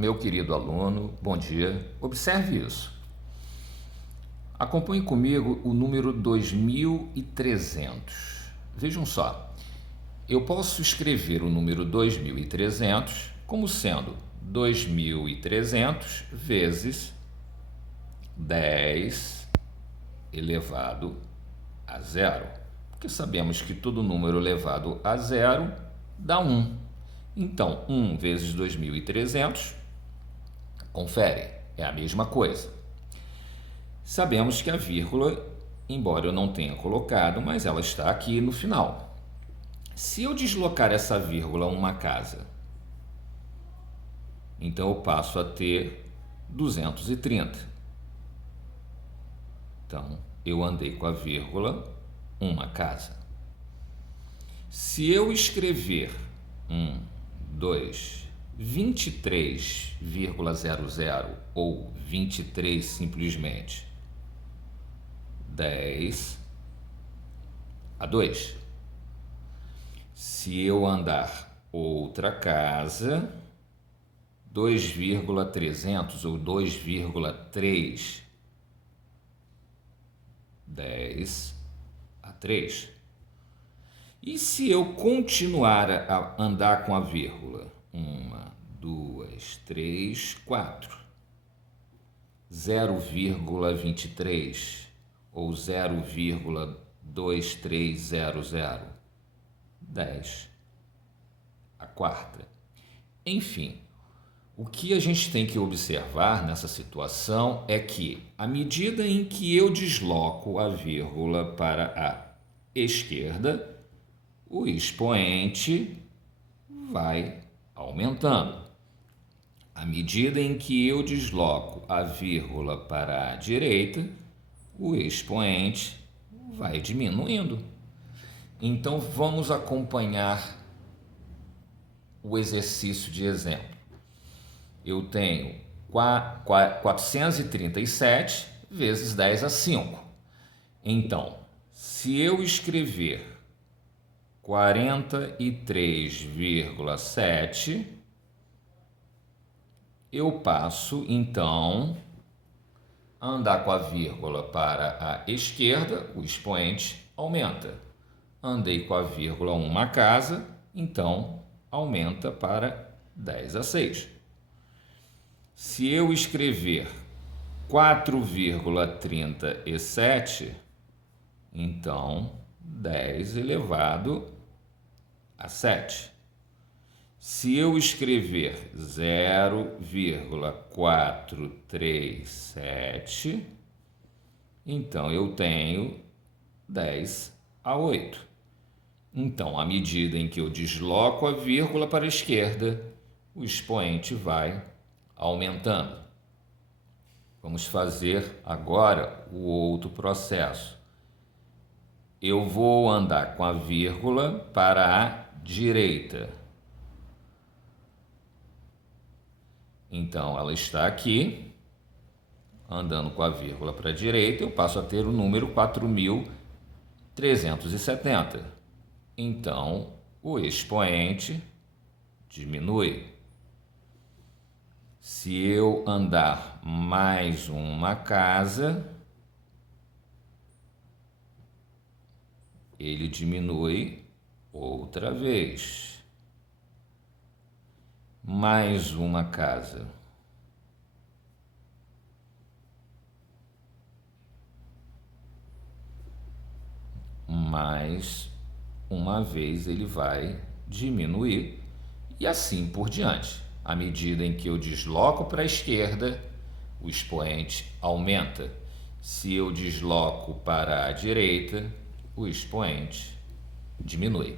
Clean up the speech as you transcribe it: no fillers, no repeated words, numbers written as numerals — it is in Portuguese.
meu querido aluno, bom dia. Observe isso. Acompanhe comigo o número 2300. Vejam só, eu posso escrever o número 2300 como sendo 2300 vezes 10 elevado a zero. Porque sabemos que todo número elevado a zero dá 1. Então, 1 vezes 2300, confere, é a mesma coisa. Sabemos que a vírgula, embora eu não tenha colocado, mas ela está aqui no final. Se eu deslocar essa vírgula uma casa, então eu passo a ter 230. Então, eu andei com a vírgula uma casa. Se eu escrever 23,00 ou 23 simplesmente, 10 a 2. Se eu andar outra casa, 2,300 ou 2,3, 10 a 3. E se eu continuar a andar com a vírgula, 1, 2, 3, 4, 0,23 ou 0,2300, 10 a quarta. Enfim, o que a gente tem que observar nessa situação é que, à medida em que eu desloco a vírgula para a esquerda, o expoente vai aumentando. À medida em que eu desloco a vírgula para a direita, o expoente vai diminuindo. Então, vamos acompanhar o exercício de exemplo. Eu tenho 437 vezes 10 a 5. Então, se eu escrever 43,7, eu passo, então, a andar com a vírgula para a esquerda, o expoente aumenta. Andei com a vírgula uma casa, então aumenta para 10 a 6. Se eu escrever 4,37, então 10 elevado a 7. Se eu escrever 0,437, então eu tenho 10 a 8. Então, à medida em que eu desloco a vírgula para a esquerda, o expoente vai aumentando. Vamos fazer agora o outro processo. Eu vou andar com a vírgula para a direita. Então, ela está aqui, andando com a vírgula para a direita, eu passo a ter o número 4.370. Então, o expoente diminui. Se eu andar mais uma casa, ele diminui outra vez. Mais uma casa. Mais uma vez ele vai diminuir e assim por diante. À medida em que eu desloco para a esquerda, o expoente aumenta. Se eu desloco para a direita, o expoente diminui.